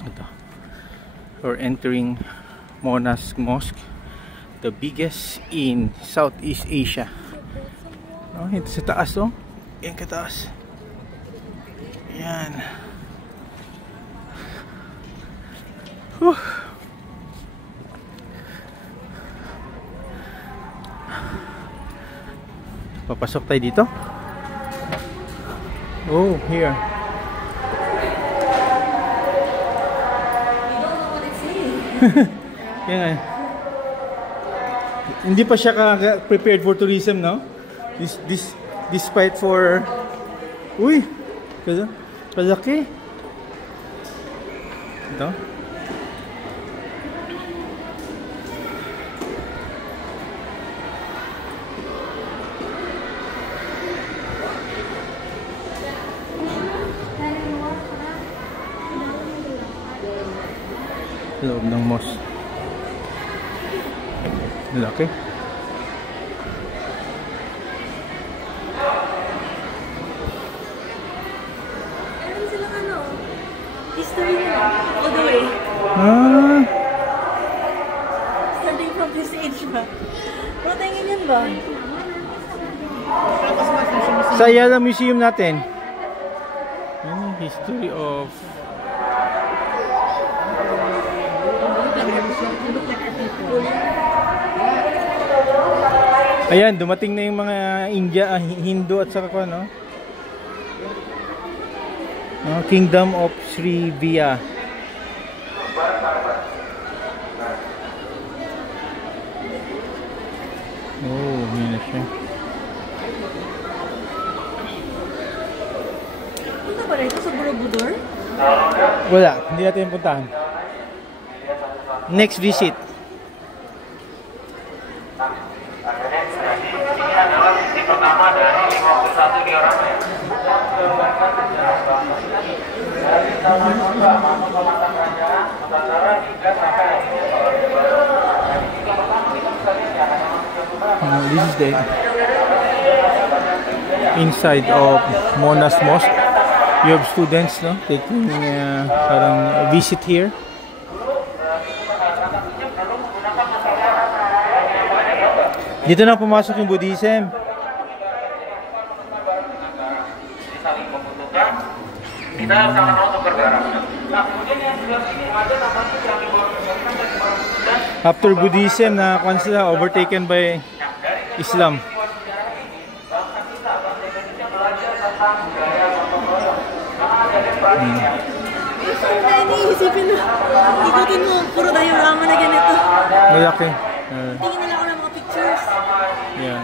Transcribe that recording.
Ito. We're entering Monas Mosque, the biggest in Southeast Asia. Oh, ito sa taas, oh. Yan kataas. Yan. Papasok tayo dito. Oh, here. Yan. Hindi pa siya prepared for tourism, no? Despite for... Uy! Kalaki. Ito. Loob ng mosque. Laki. Meron silang history nila all the way. Starting from this age ba? Pero tingin yan ba? Sa Ayala Museum natin. History of... Ayan, dumating na yung mga India, Hindu at saka no? Kingdom of Sri Via. Oh, yun na siya. Punta ba rito sa Borobudur? Wala, hindi natin puntahan. Next visit. This is the inside of Monas Mosque. You have students, no, taking parang visit here. Dito na pumasok yung Buddhism. After Buddhism na sila overtaken by Islam. Isipin mo, ikutin mo, puro diorama na ganito. Malaki. Tingin nila ako ng mga pictures. Yeah.